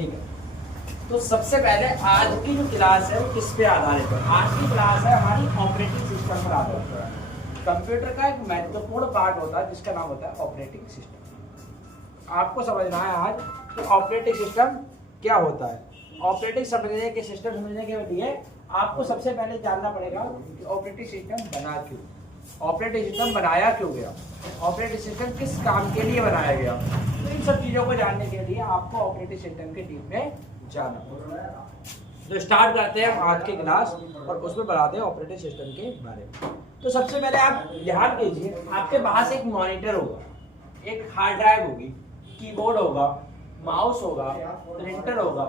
ठीक है, तो सबसे पहले आज की जो क्लास है वो किस पे आधारित है? आज की क्लास है हमारी ऑपरेटिंग सिस्टम पर आधारित है। कंप्यूटर का एक महत्वपूर्ण पार्ट होता है जिसका नाम होता है ऑपरेटिंग सिस्टम। आपको समझना है आज कि ऑपरेटिंग सिस्टम क्या होता है। ऑपरेटिंग समझने के सिस्टम समझने के लिए आपको सबसे पहले जानना पड़ेगा कि ऑपरेटिंग सिस्टम बना क्यों, ऑपरेटिंग सिस्टम बनाया क्यों गया, ऑपरेटिंग सिस्टम किस काम के लिए बनाया गया। तो इन सब चीजों को जानने के लिए आपको ऑपरेटिंग सिस्टम के डीप में जाना होगा। तो स्टार्ट करते हैं हम आज की क्लास और उसमें बढ़ाते हैं ऑपरेटिंग सिस्टम के बारे में। तो सबसे पहले आप ध्यान दीजिए, आपके पास एक मॉनिटर होगा, एक हार्ड ड्राइव होगी, कीबोर्ड होगा, माउस होगा, प्रिंटर होगा,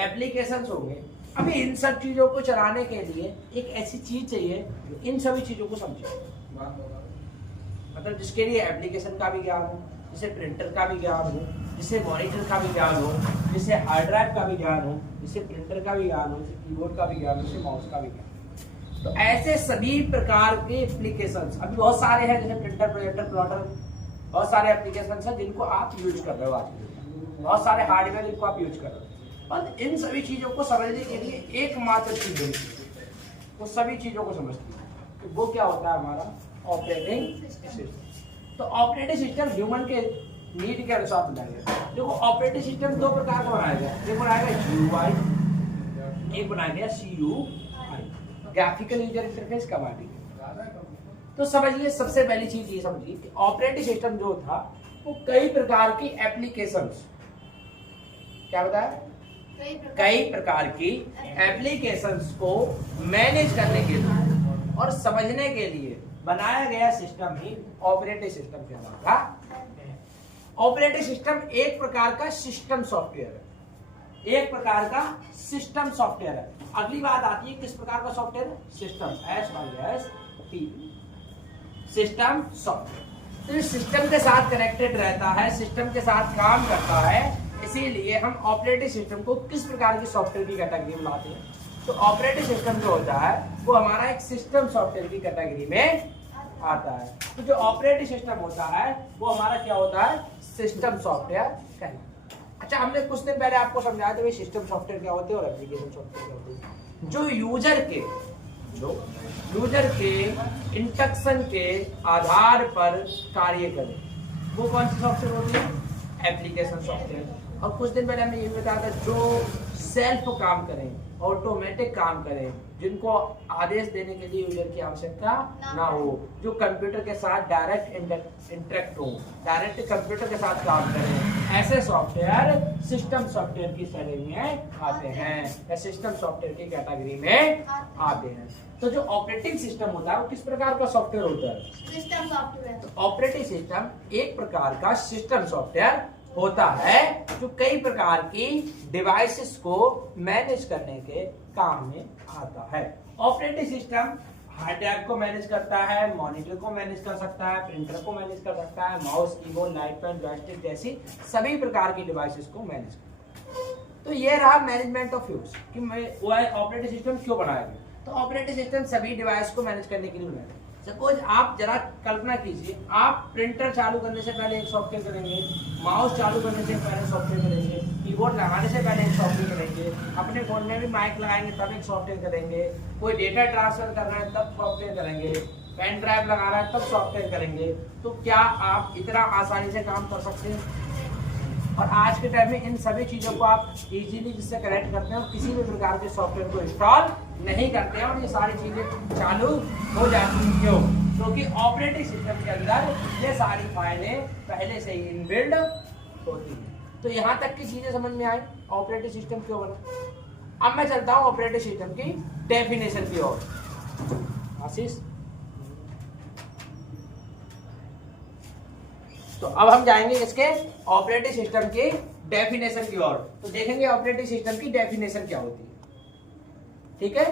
एप्लीकेशंस होंगे। अभी इन सब चीजों को चलाने के लिए एक ऐसी चीज चाहिए जो इन सभी चीजों को समझे, मतलब जिसके लिए एप्लीकेशन का भी ज्ञान हो, जिसे प्रिंटर का भी ज्ञान हो, जिसे मॉनिटर का भी ज्ञान हो, जिसे हार्ड ड्राइव का भी ज्ञान हो, जिसे प्रिंटर का भी ज्ञान हो, जिसे कीबोर्ड का भी ज्ञान हो, जिसे माउस का भी ज्ञान हो। तो ऐसे सभी प्रकार के एप्लीकेशंस अभी बहुत सारे हैं, जैसे प्रिंटर, प्रोजेक्टर, प्लॉटर, बहुत सारे एप्लीकेशंस हैं जिनको आप यूज कर रहे हो आज के दिन। बहुत सारे हार्डवेयर जिनको आप यूज कर रहे हो। और इन सभी चीजों को समझने के लिए एकमात्र चीज है, वो सभी चीजों को समझती है कि वो क्या होता है हमारा ऑपरेटिंग सिस्टम। तो ऑपरेटिंग सिस्टम ह्यूमन के नीड के अनुसार बनाया गया। देखो ऑपरेटिंग सिस्टम दो प्रकार का बनाया गया, एक बनाया गया GUI, एक बनाया गया CUI, graphical user interface command. तो समझिए, सबसे पहली चीज ये समझिए कि ऑपरेटिंग सिस्टम जो था वो कई प्रकार की एप्लीकेशंस, क्या बताया, कई प्रकार की एप्लीकेशंस को मैनेज करने के लिए और समझने के लिए बनाया गया सिस्टम ही ऑपरेटिंग सिस्टम कहलाता है। ऑपरेटिंग सिस्टम एक प्रकार का सिस्टम सॉफ्टवेयर है, एक प्रकार का सिस्टम सॉफ्टवेयर है। अगली बात आती है किस प्रकार का सॉफ्टवेयर है? System, SYST, system software. तो सिस्टम के साथ कनेक्टेड रहता है, सिस्टम के साथ काम करता है, इसीलिए हम ऑपरेटिंग सिस्टम को किस प्रकार की सॉफ्टवेयर की कैटेगरी में लाते हैं? तो ऑपरेटिंग सिस्टम जो होता है वो हमारा एक सिस्टम सॉफ्टवेयर की कैटेगरी में आता है। तो जो ऑपरेटिंग सिस्टम होता है वो हमारा क्या होता है? सिस्टम सॉफ्टवेयर कहलाता है। अच्छा, हमने कुछ दिन पहले आपको समझाया था सिस्टम सॉफ्टवेयर क्या होते हैं और एप्लीकेशन सॉफ्टवेयर क्या होते हैं। जो यूजर के इंस्ट्रक्शन के आधार पर कार्य करें, वो कौन सी सॉफ्टवेयर होती है? Application software. और कुछ दिन पहले हमने ये बताया था जो सेल्फ काम करें, ऑटोमेटिक काम करें, जिनको आदेश देने के लिए यूजर की आवश्यकता ना हो, जो कंप्यूटर के साथ डायरेक्ट इंटरेक्ट हो, डायरेक्ट कंप्यूटर के साथ काम करें, ऐसे सॉफ्टवेयर सिस्टम सॉफ्टवेयर की श्रेणी में आते हैं या सिस्टम सॉफ्टवेयर की कैटेगरी में आते हैं। तो जो ऑपरेटिंग सिस्टम होता है वो किस प्रकार का सॉफ्टवेयर होता है? System software. तो ऑपरेटिंग सिस्टम एक प्रकार का सिस्टम सॉफ्टवेयर होता है जो कई प्रकार की डिवाइसेस को मैनेज करने के काम में आता है। ऑपरेटिंग सिस्टम हार्ड ड्राइव को मैनेज करता है, मॉनिटर को मैनेज कर सकता है, प्रिंटर को मैनेज कर सकता है, mouse, keyboard, light pen, joystick जैसी सभी प्रकार की डिवाइसेस को मैनेज करता है। तो ये रहा मैनेजमेंट ऑफ यूज कि ऑपरेटिंग सिस्टम क्यों बनाया गया। तो ऑपरेटिंग सिस्टम सभी डिवाइस को मैनेज करने के लिए बनाया गया। सपोज आप जरा कल्पना कीजिए, आप प्रिंटर चालू करने से पहले एक सॉफ्टवेयर करेंगे, माउस चालू करने से पहले सॉफ्टवेयर करेंगे, कीबोर्ड लगाने से पहले एक सॉफ्टवेयर करेंगे, अपने फोन में भी माइक लगाएंगे तब एक सॉफ्टवेयर करेंगे, कोई डेटा ट्रांसफर करना है तब सॉफ्टवेयर करेंगे, पेन ड्राइव लगाना है तब सॉफ्टवेयर करेंगे। तो क्या आप इतना आसानी से काम कर सकते हैं? और आज के टाइम में इन सभी चीजों को आप इजीली जिससे कनेक्ट करते हैं और किसी भी प्रकार के सॉफ्टवेयर को इंस्टॉल नहीं करते हैं और ये सारी चीजें चालू हो जाती हैं। क्यों? क्योंकि ऑपरेटिंग सिस्टम के अंदर ये सारी फाइलें पहले से ही इनबिल्ड होती हैं। तो यहाँ तक की चीजें समझ में आई ऑपरेटिंग सिस्टम क्यों बना। अब मैं चलता हूँ ऑपरेटिंग सिस्टम की डेफिनेशन की ओर। आशीष, तो अब हम जाएंगे इसके ऑपरेटिंग सिस्टम की डेफिनेशन की ओर। तो देखेंगे ऑपरेटिंग सिस्टम की डेफिनेशन क्या होती है। ठीक है,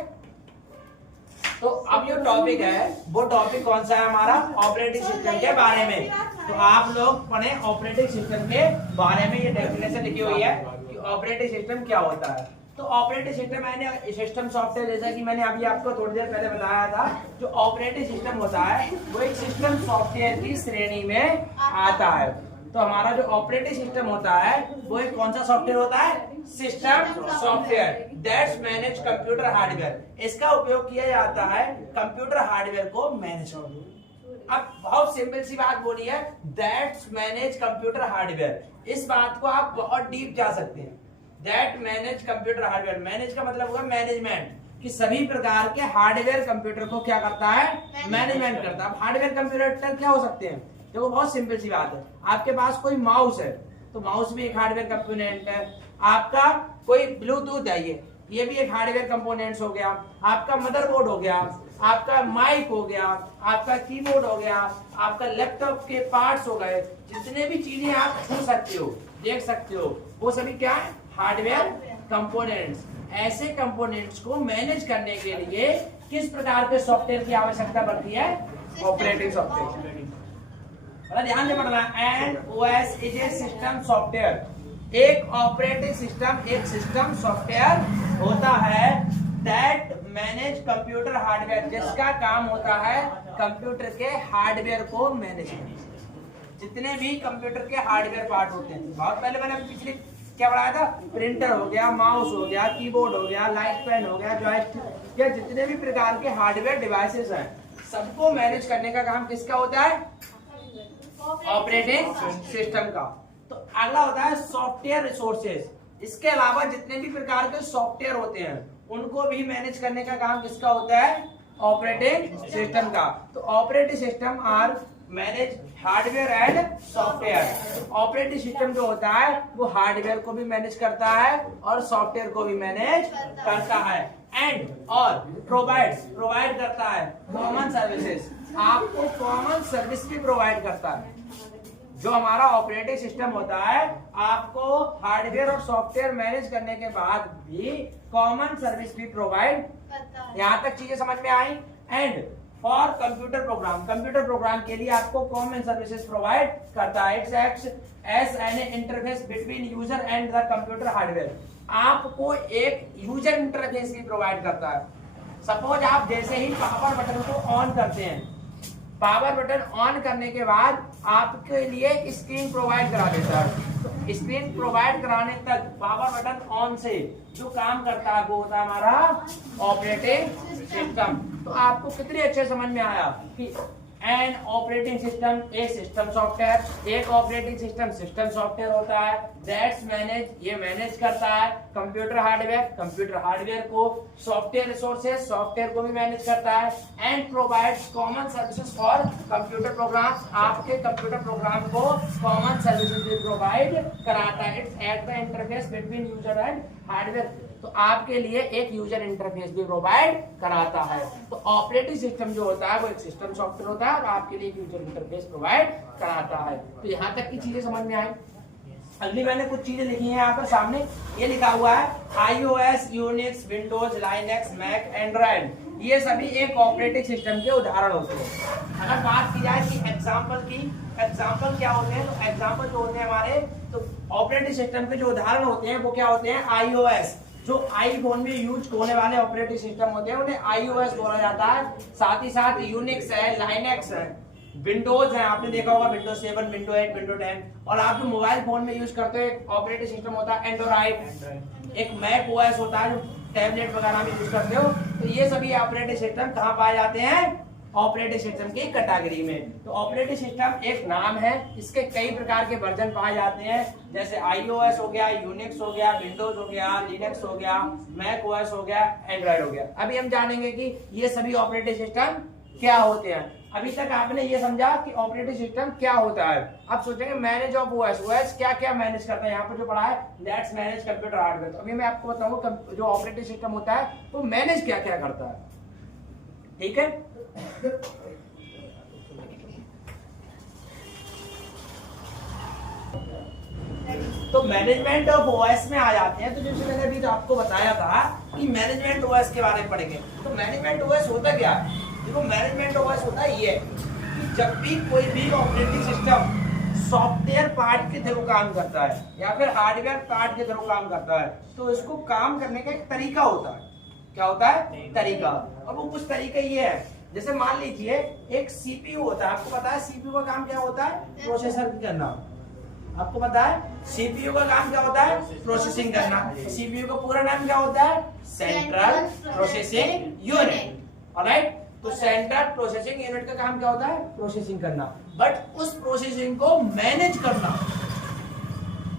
तो अब जो टॉपिक है वो टॉपिक कौन सा है हमारा? ऑपरेटिंग सिस्टम के बारे में। तो आप लोग पढ़े ऑपरेटिंग सिस्टम के बारे में, ये डेफिनेशन लिखी हुई है कि ऑपरेटिंग सिस्टम क्या होता है। तो ऑपरेटिंग सिस्टम मैंने सिस्टम सॉफ्टवेयर, जैसा कि मैंने अभी आपको थोड़ी देर पहले बताया था, जो ऑपरेटिंग सिस्टम होता है वो एक सिस्टम सॉफ्टवेयर की श्रेणी में आता है। तो हमारा जो ऑपरेटिंग सिस्टम होता है वो एक कौन सा सॉफ्टवेयर होता है? System software that's manage computer hardware. इसका उपयोग किया जाता है कंप्यूटर हार्डवेयर को मैनेज करने। अब बहुत सिंपल सी बात बोली है, दैट्स मैनेज कंप्यूटर हार्डवेयर। इस बात को आप बहुत डीप जा सकते हैं। That manage computer hardware, manage का मतलब होगा मैनेजमेंट, कि सभी प्रकार के हार्डवेयर कंप्यूटर को क्या करता है? मैनेजमेंट करता है। अब हार्डवेयर कंप्यूटर क्या हो सकते हैं? देखो बहुत सिंपल सी बात है, आपके पास कोई माउस है तो माउस भी एक हार्डवेयर कंपोनेंट है। आपका कोई ब्लूटूथ है, ये भी एक हार्डवेयर कंपोनेंट्स हो गया। आपका मदरबोर्ड हो गया, आपका माइक हो गया, आपका कीबोर्ड हो गया, आपका लैपटॉप के पार्ट्स हो गए, जितने भी चीजें आप छू सकते हो, देख सकते हो, वो सभी क्या है? Hardware components. ऐसे कंपोनेंट्स को मैनेज करने के लिए किस प्रकार के सॉफ्टवेयर की आवश्यकता पड़ती है? Operating software. ध्यान से पढ़ना, an OS is a system software. एक ऑपरेटिंग सिस्टम एक सिस्टम सॉफ्टवेयर होता है दैट मैनेज कंप्यूटर हार्डवेयर, जिसका काम होता है कंप्यूटर के हार्डवेयर को मैनेज करना। जितने भी कंप्यूटर के हार्डवेयर पार्ट होते हैं, बहुत पहले मैंने पिछले क्या पढ़ाया था? प्रिंटर हो गया, माउस हो गया, कीबोर्ड हो गया, लाइट पेन हो गया, जॉयस्टिक, या जितने भी प्रकार के हार्डवेयर डिवाइसेस हैं, सबको मैनेज करने का काम किसका होता है? ऑपरेटिंग सिस्टम का। तो अगला होता है सॉफ्टवेयर रिसोर्सेज। इसके अलावा जितने भी प्रकार के सॉफ्टवेयर होते हैं उनको भी मैनेज करने का काम किसका होता है? ऑपरेटिंग सिस्टम का। तो operating system are manage hardware and software. Operating system जो होता है वो हार्डवेयर को भी मैनेज करता है और सॉफ्टवेयर को भी मैनेज करता है, एंड और प्रोवाइड करता है कॉमन सर्विसेज। आपको कॉमन सर्विस भी प्रोवाइड करता है। जो हमारा ऑपरेटिंग सिस्टम होता है आपको हार्डवेयर और सॉफ्टवेयर मैनेज करने के बाद भी कॉमन सर्विस भी प्रोवाइड करता है। यहाँ तक चीजें समझ में आई? एंड फॉर कंप्यूटर प्रोग्राम के लिए आपको कॉमन सर्विसेज प्रोवाइड करता है। It's acts as an interface between user and the computer hardware. आपको एक यूजर इंटरफेस भी प्रोवाइड करता है। सपोज आप जैसे ही पावर बटन को ऑन करते हैं, पावर बटन ऑन करने के बाद आपके लिए स्क्रीन प्रोवाइड करा देता है। तो स्क्रीन प्रोवाइड कराने तक पावर बटन ऑन से जो काम करता है वो होता है हमारा ऑपरेटिंग सिस्टम। तो आपको कितने अच्छे समझ में आया कि एन ऑपरेटिंग सिस्टम एक सिस्टम सॉफ्टवेयर, एक ऑपरेटिंग सिस्टम सॉफ्टवेयर होता है दैट्स मैनेज, ये मैनेज करता है कंप्यूटर हार्डवेयर को, सॉफ्टवेयर रिसोर्सेज सॉफ्टवेयर को भी मैनेज करता है, and provides common services for computer programme. आपके कंप्यूटर प्रोग्राम को कॉमन सर्विसेज भी प्रोवाइड कराता है। It's at the interface between user and hardware. तो आपके लिए एक यूजर इंटरफेस भी प्रोवाइड कराता है। तो ऑपरेटिंग सिस्टम जो होता है वो एक सिस्टम सॉफ्टवेयर होता है और आपके लिए एक यूजर इंटरफेस प्रोवाइड कराता है। तो यहाँ तक की चीजें समझ में आई। अगली मैंने कुछ चीजें लिखी हैं यहाँ पर सामने, ये लिखा हुआ है iOS, Unix, Windows, Linux, Mac, Android, ये सभी एक ऑपरेटिंग सिस्टम के उदाहरण होते हैं। अगर बात की जाए कि एग्जाम्पल क्या होते हैं, तो एग्जाम्पल जो होते हैं हमारे, तो ऑपरेटिंग सिस्टम के जो उदाहरण होते हैं वो क्या होते हैं? iOS, जो आईफोन में यूज होने वाले ऑपरेटिंग सिस्टम होते हैं उन्हें iOS बोला जाता है। साथ ही साथ यूनिक्स है, लाइनेक्स है, विंडोज है, आपने देखा होगा विंडोज 7, विंडो 8, विंडो 10, और आप जो मोबाइल फोन में यूज करते हो एक ऑपरेटिंग सिस्टम होता है एंड्रॉइड, एक मैक ओएस होता है जो टैबलेट वगैरह में यूज करते हो। तो ये सभी ऑपरेटिंग सिस्टम कहाँ पाए जाते हैं? ऑपरेटिंग सिस्टम की कैटेगरी में। तो ऑपरेटिंग सिस्टम एक नाम है, इसके कई प्रकार के वर्जन पाए जाते हैं, जैसे iOS हो गया, यूनिक्स हो गया, विंडोज हो गया, लिनक्स हो गया, मैक ओएस हो गया, एंड्रॉइड हो गया। अभी हम जानेंगे कि ये सभी ऑपरेटिंग सिस्टम क्या होते हैं। अभी तक आपने ये समझा कि ऑपरेटिंग सिस्टम क्या होता है। अब सोचेंगे मैनेज ऑफ ओएस, ओएस क्या क्या मैनेज करता है। यहाँ पर जो पढ़ा है दैट्स मैनेज कंप्यूटर हार्डवेयर। अभी मैं आपको बताऊंगा जो ऑपरेटिंग सिस्टम होता है वो मैनेज क्या क्या करता है। ठीक है, तो मैनेजमेंट ऑफ ओएस में आ जाते हैं। तो जैसे मैंने अभी तो आपको बताया था कि मैनेजमेंट ओएस के बारे में पढ़ेंगे। तो मैनेजमेंट ओएस होता क्या है? देखो मैनेजमेंट ओएस होता है ये कि जब भी कोई भी ऑपरेटिंग सिस्टम सॉफ्टवेयर पार्ट के थ्रू काम करता है या फिर हार्डवेयर पार्ट के थ्रू काम करता है तो इसको काम करने का एक तरीका होता है। क्या होता है? तरीका। अब वो कुछ तरीका ये है, जैसे मान लीजिए एक सीपीयू होता है, आपको पता है सीपीयू का काम क्या होता है? प्रोसेसर करना। आपको पता है सीपीयू का काम क्या होता है? प्रोसेसिंग करना। सीपीयू का पूरा नाम क्या होता है? Central processing unit. ऑलराइट, तो सेंट्रल प्रोसेसिंग यूनिट का काम क्या होता है? प्रोसेसिंग करना। बट उस प्रोसेसिंग को मैनेज करना,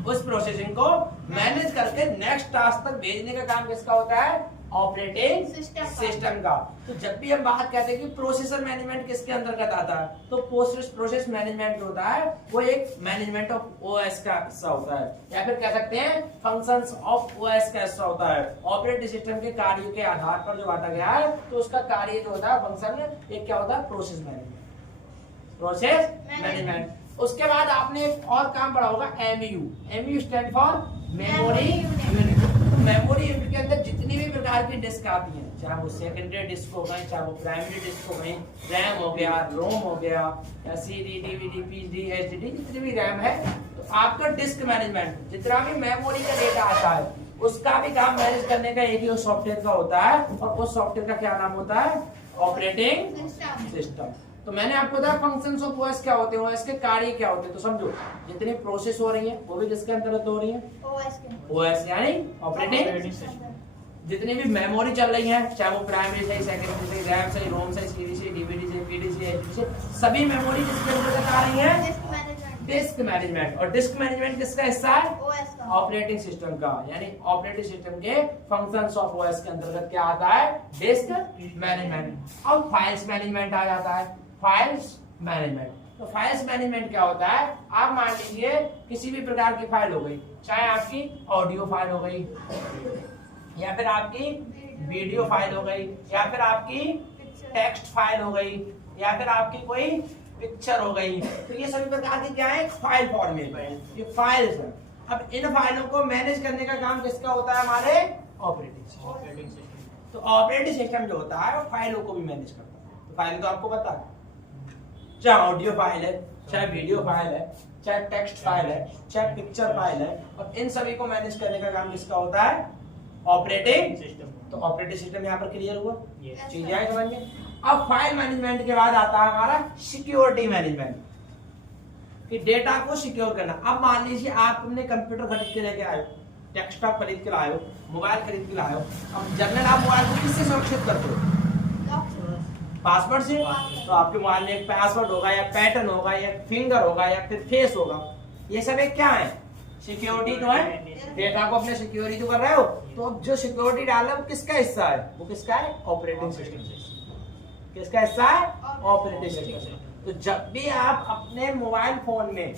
उस प्रोसेसिंग को मैनेज करके नेक्स्ट टास्क तक भेजने का काम किसका होता है? ऑपरेटिंग सिस्टम का। तो जब भी हम बात कहते हैं कि प्रोसेसर मैनेजमेंट किसके अंतर्गत आता है, तो प्रोसेस मैनेजमेंट जो होता है वो एक मैनेजमेंट ऑफ ओएस का हिस्सा होता है, या फिर कह सकते हैं फंक्शंस ऑफ ओएस का हिस्सा होता है। ऑपरेटिंग सिस्टम के कार्यों के आधार पर जो बांटा गया है, तो उसका कार्य जो होता है फंक्शन एक क्या होता है? Process management, process management. उसके बाद आपने एक और काम पढ़ा होगा MU. MU stand for memory unit. Memory unit के अंदर जितनी भी प्रकार की डिस्क आती हैं, चाहे वो सेकेंडरी डिस्क हो गई, चाहे वो प्राइमरी डिस्क हो गई, रैम हो गया, रोम हो गया, या सीडी, डीवीडी, पीडी, एचडीडी, जितनी भी रैम है, तो आपका डिस्क मैनेजमेंट, जितना भी मेमोरी का डेटा आता है, उसका भी काम मैनेज करने का एक ही सॉफ्टवेयर का होता है, और उस सॉफ्टवेयर का क्या नाम होता है? Operating system. तो मैंने आपको बताया फंक्शंस ऑफ ओएस क्या होते हैं, ओएस के कार्य क्या होते हैं। तो समझो, जितनी प्रोसेस हो रही है वो भी किसके अंतर्गत हो रही है? ओएस यानी ऑपरेटिंग सिस्टम। जितनी भी मेमोरी चल रही है, चाहे वो प्राइमरी से, सेकेंडरी से, रैम से, रोम से, सीडी से, डीवीडी से, पीडी से, एचडीडी से, सभी मेमोरी किसके अंतर्गत आ रही है? Disc management. और डिस्क मैनेजमेंट किसका हिस्सा है? ऑपरेटिंग सिस्टम का। यानी ऑपरेटिंग सिस्टम के फंक्शंस ऑफ ओएस के अंतर्गत क्या आता है? Disc management. अब फाइल्स मैनेजमेंट आ जाता है। फाइल्स मैनेजमेंट, तो फाइल्स मैनेजमेंट क्या होता है? आप मान लीजिए किसी भी प्रकार की फाइल हो गई, चाहे आपकी ऑडियो फाइल हो गई, या फिर आपकी वीडियो फाइल हो गई, या फिर आपकी टेक्स्ट फाइल हो गई, या फिर आपकी कोई पिक्चर हो गई, तो ये सभी प्रकार की क्या है? फाइल फॉर्मेट है, ये फाइल्स है। अब इन फाइलों को मैनेज करने का काम किसका होता है? हमारे ऑपरेटिंग सिस्टम। तो ऑपरेटिंग सिस्टम जो होता है वो फाइलों को भी मैनेज करता है। तो फाइल तो आपको पता है, चाहे ऑडियो फाइल है, चाहे वीडियो फाइल है, चाहे टेक्स्ट फाइल है, चाहे पिक्चर फाइल है, और इन सभी को मैनेज करने का काम किसका होता है? Operating system. तो ऑपरेटिंग सिस्टम यहाँ पर क्लियर हुआ, चीजें आई समझ में। अब फाइल मैनेजमेंट के बाद आता है हमारा सिक्योरिटी मैनेजमेंट, कि डेटा को सिक्योर करना। अब मान लीजिए आप अपने कंप्यूटर खरीद के लेके आए हो, डेस्कटॉप खरीद के लाए हो, मोबाइल खरीद के लाए हो। अब जनरल आप मोबाइल को किससे सुरक्षित करते हो? पासवर्ड से। तो आपके मोबाइल में एक पासवर्ड होगा, या पैटर्न होगा, या फिंगर होगा, या फिर फेस होगा। ये सब एक क्या है? सिक्योरिटी तो है। डेटा को अपने सिक्योरिटी तो कर रहे हो, तो अब जो सिक्योरिटी डाल रहे हो वो किसका हिस्सा है? वो किसका है? Operating system. किसका हिस्सा है? Operating system. तो जब भी आप अपने मोबाइल फोन में,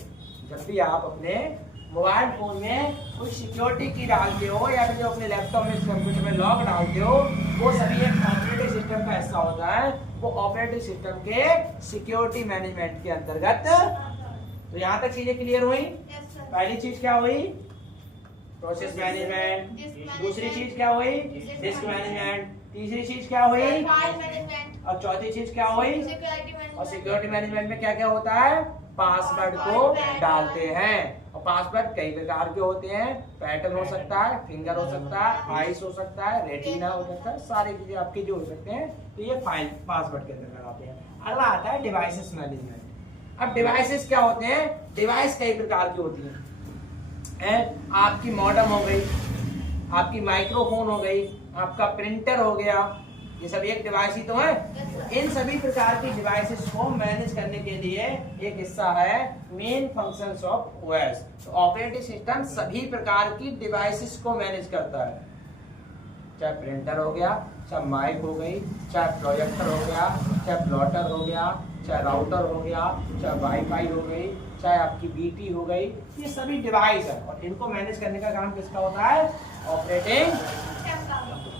कोई सिक्योरिटी की डालते हो, या फिर जो अपने लैपटॉप में, कंप्यूटर में लॉक डालते हो, वो सभी एक ऑपरेटिंग सिस्टम का हिस्सा होता है। वो ऑपरेटिंग सिस्टम के सिक्योरिटी मैनेजमेंट के अंतर्गत। तो यहाँ तक चीजें क्लियर हुई? पहली चीज क्या हुई? Process management. दूसरी चीज क्या हुई? Disc management. तीसरी चीज क्या हुई? और चौथी चीज क्या हुई? और सिक्योरिटी मैनेजमेंट में क्या क्या होता है? पासवर्ड को डालते हैं। और पासवर्ड कई प्रकार के होते हैं, पैटर्न हो सकता है, फिंगर हो सकता है, आइस हो सकता है, रेटिना हो सकता है, सारी चीजें आपकी जो हो सकते हैं। तो ये फाइल पासवर्ड के अंदर लगाते हैं। अगला आता है डिवाइसेस मैनेजमेंट। अब डिवाइसेस क्या होते हैं? डिवाइस कई प्रकार की होती हैं। आपकी मॉडेम हो गई, आपकी माइक्रोफोन हो गई, आपका प्रिंटर हो गया, ये सब एक डिवाइस ही तो है। इन सभी प्रकार की डिवाइसेस को मैनेज करने के लिए एक हिस्सा है मेन फंक्शंस ऑफ ओएस। तो ऑपरेटिंग सिस्टम सभी प्रकार की डिवाइसेस को मैनेज करता है, चाहे प्रिंटर हो गया, चाहे माइक हो गई, चाहे प्रोजेक्टर हो गया, चाहे प्लॉटर हो गया, चाहे राउटर हो गया, चाहे वाईफाई हो गई, चाहे आपकी बीटी हो गई, ये सभी डिवाइस है। और इनको मैनेज करने का काम किसका होता है? ऑपरेटिंग।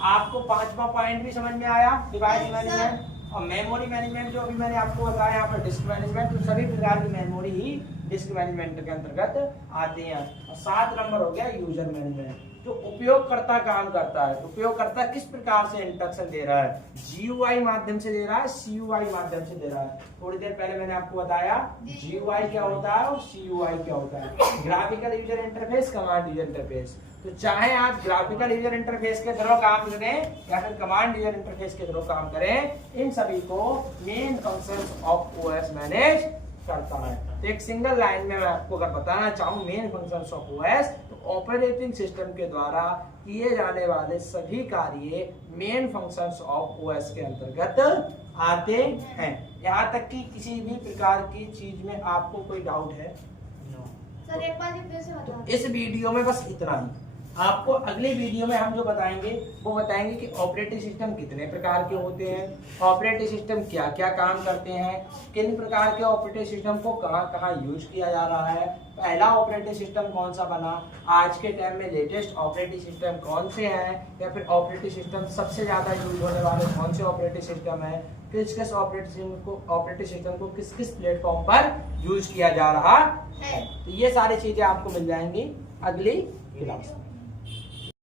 आपको पांचवा पॉइंट भी समझ में आया, डिवाइस मैनेजमेंट। और मेमोरी मैनेजमेंट जो अभी मैंने आपको बताया यहाँ पर, डिस्क मैनेजमेंट, तो सभी प्रकार की मेमोरी ही डिस्क मैनेजमेंट के अंतर्गत आते हैं। और 7 नंबर हो गया यूजर मैनेजमेंट, जो उपयोगकर्ता काम करता है। उपयोगकर्ता किस प्रकार से इंस्ट्रक्शन दे रहा है? जीयूआई माध्यम से दे रहा है, सीयूआई माध्यम से दे रहा है। थोड़ी देर पहले मैंने आपको बताया जीयूआई क्या होता है और सीयूआई क्या होता है। Graphical user interface, command user interface. तो चाहे आप ग्राफिकल यूजर इंटरफेस के थ्रू काम करें या फिर कमांड यूजर इंटरफेस के थ्रू काम करें, इन सभी को main functions of OS manage करता है। तो एक सिंगल लाइन में मैं आपको अगर बताना चाहूँ मेन फंक्शंस ऑफ ओएस, तो ऑपरेटिंग सिस्टम के द्वारा किए जाने वाले सभी कार्य मेन फंक्शंस ऑफ ओएस के अंतर्गत आते हैं। यहाँ तक कि किसी भी प्रकार की चीज में आपको कोई डाउट है? सर एक बार फिर से बता। तो इस वीडियो में बस इतना ही। आपको अगले वीडियो में हम जो बताएंगे वो बताएंगे कि ऑपरेटिंग सिस्टम कितने प्रकार के होते हैं, ऑपरेटिंग सिस्टम क्या क्या काम करते हैं, किन प्रकार के ऑपरेटिंग सिस्टम को कहाँ कहाँ यूज किया जा रहा है, पहला ऑपरेटिंग सिस्टम कौन सा बना, आज के टाइम में लेटेस्ट ऑपरेटिंग सिस्टम कौन से हैं, या फिर ऑपरेटिंग सिस्टम सबसे ज़्यादा यूज होने वाले कौन से ऑपरेटिंग सिस्टम है, किस किस ऑपरेटिंग सिस्टम को किस किस प्लेटफॉर्म पर यूज किया जा रहा है। तो ये सारी चीज़ें आपको मिल जाएंगी अगली क्लास में।